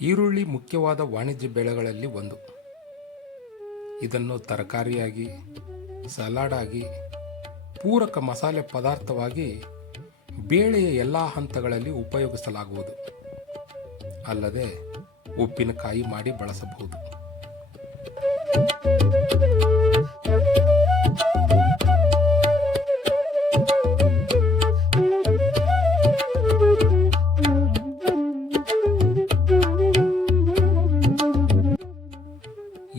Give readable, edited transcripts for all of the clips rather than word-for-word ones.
ಈರುಳ್ಳಿ ಮುಖ್ಯವಾದ ವಾಣಿಜ್ಯ ಬೆಳೆಗಳಲ್ಲಿ ಒಂದು. ಇದನ್ನು ತರಕಾರಿಯಾಗಿ, ಸಲಾಡ್ ಆಗಿ, ಪೂರಕ ಮಸಾಲೆ ಪದಾರ್ಥವಾಗಿ ಬೇಳೆಯ ಎಲ್ಲ ಹಂತಗಳಲ್ಲಿ ಉಪಯೋಗಿಸಲಾಗುವುದು. ಅಲ್ಲದೆ ಉಪ್ಪಿನಕಾಯಿ ಮಾಡಿ ಬಳಸಬಹುದು.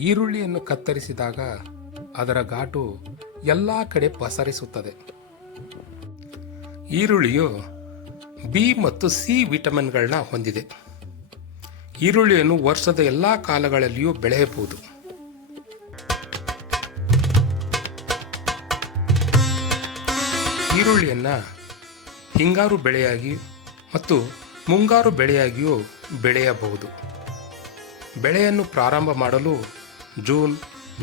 ಈರುಳ್ಳಿಯನ್ನು ಕತ್ತರಿಸಿದಾಗ ಅದರ ಘಾಟು ಎಲ್ಲ ಕಡೆ ಪಸರಿಸುತ್ತದೆ. ಈರುಳ್ಳಿಯು ಬಿ ಮತ್ತು ಸಿ ವಿಟಮಿನ್ಗಳನ್ನ ಹೊಂದಿದೆ. ಈರುಳ್ಳಿಯನ್ನು ವರ್ಷದ ಎಲ್ಲ ಕಾಲಗಳಲ್ಲಿಯೂ ಬೆಳೆಯಬಹುದು. ಈರುಳ್ಳಿಯನ್ನು ಹಿಂಗಾರು ಬೆಳೆಯಾಗಿ ಮತ್ತು ಮುಂಗಾರು ಬೆಳೆಯಾಗಿಯೂ ಬೆಳೆಯಬಹುದು. ಬೆಳೆಯನ್ನು ಪ್ರಾರಂಭ ಮಾಡಲು ಜೂನ್,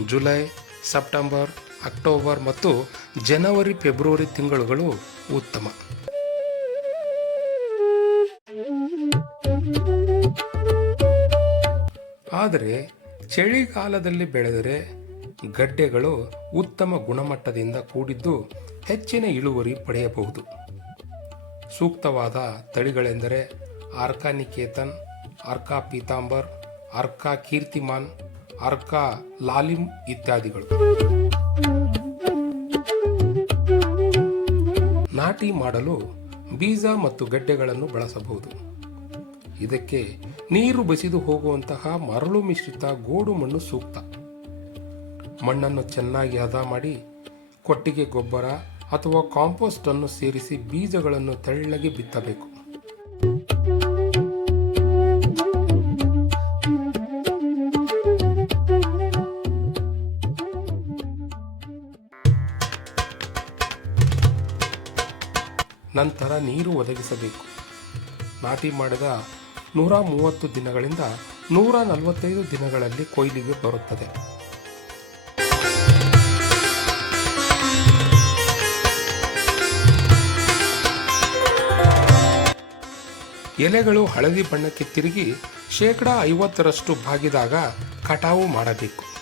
ಜುಲೈ, ಸೆಪ್ಟೆಂಬರ್, ಅಕ್ಟೋಬರ್ ಮತ್ತು ಜನವರಿ, ಫೆಬ್ರವರಿ ತಿಂಗಳುಗಳು ಉತ್ತಮ. ಆದರೆ ಚಳಿಗಾಲದಲ್ಲಿ ಬೆಳೆದರೆ ಗಡ್ಡೆಗಳು ಉತ್ತಮ ಗುಣಮಟ್ಟದಿಂದ ಕೂಡಿದ್ದು ಹೆಚ್ಚಿನ ಇಳುವರಿ ಪಡೆಯಬಹುದು. ಸೂಕ್ತವಾದ ತಳಿಗಳೆಂದರೆ ಆರ್ಕಾ ನಿಕೇತನ್, ಆರ್ಕಾ ಪೀತಾಂಬರ್, ಆರ್ಕಾ ಕೀರ್ತಿಮಾನ್, ಆರ್ಕಾ ಲಾಲಿಮ್ ಇತ್ಯಾದಿಗಳು. ನಾಟಿ ಮಾಡಲು ಬೀಜ ಮತ್ತು ಗಡ್ಡೆಗಳನ್ನು ಬಳಸಬಹುದು. ಇದಕ್ಕೆ ನೀರು ಬಸಿದು ಹೋಗುವಂತಹ ಮರಳು ಮಿಶ್ರಿತ ಗೋಡು ಮಣ್ಣು ಸೂಕ್ತ. ಮಣ್ಣನ್ನು ಚೆನ್ನಾಗಿ ಹದ ಮಾಡಿ ಕೊಟ್ಟಿಗೆ ಗೊಬ್ಬರ ಅಥವಾ ಕಾಂಪೋಸ್ಟ್ ಅನ್ನು ಸೇರಿಸಿ ಬೀಜಗಳನ್ನು ತೆಳ್ಳಗೆ ಬಿತ್ತಬೇಕು. ನಂತರ ನೀರು ಒದಗಿಸಬೇಕು. ನಾಟಿ ಮಾಡಿದ 130 ದಿನಗಳಿಂದ 145 ದಿನಗಳಲ್ಲಿ ಕೊಯ್ಲಿಗೆ ಬರುತ್ತದೆ. ಎಲೆಗಳು ಹಳದಿ ಬಣ್ಣಕ್ಕೆ ತಿರುಗಿ 50% ಬಾಗಿದಾಗ ಕಟಾವು ಮಾಡಬೇಕು.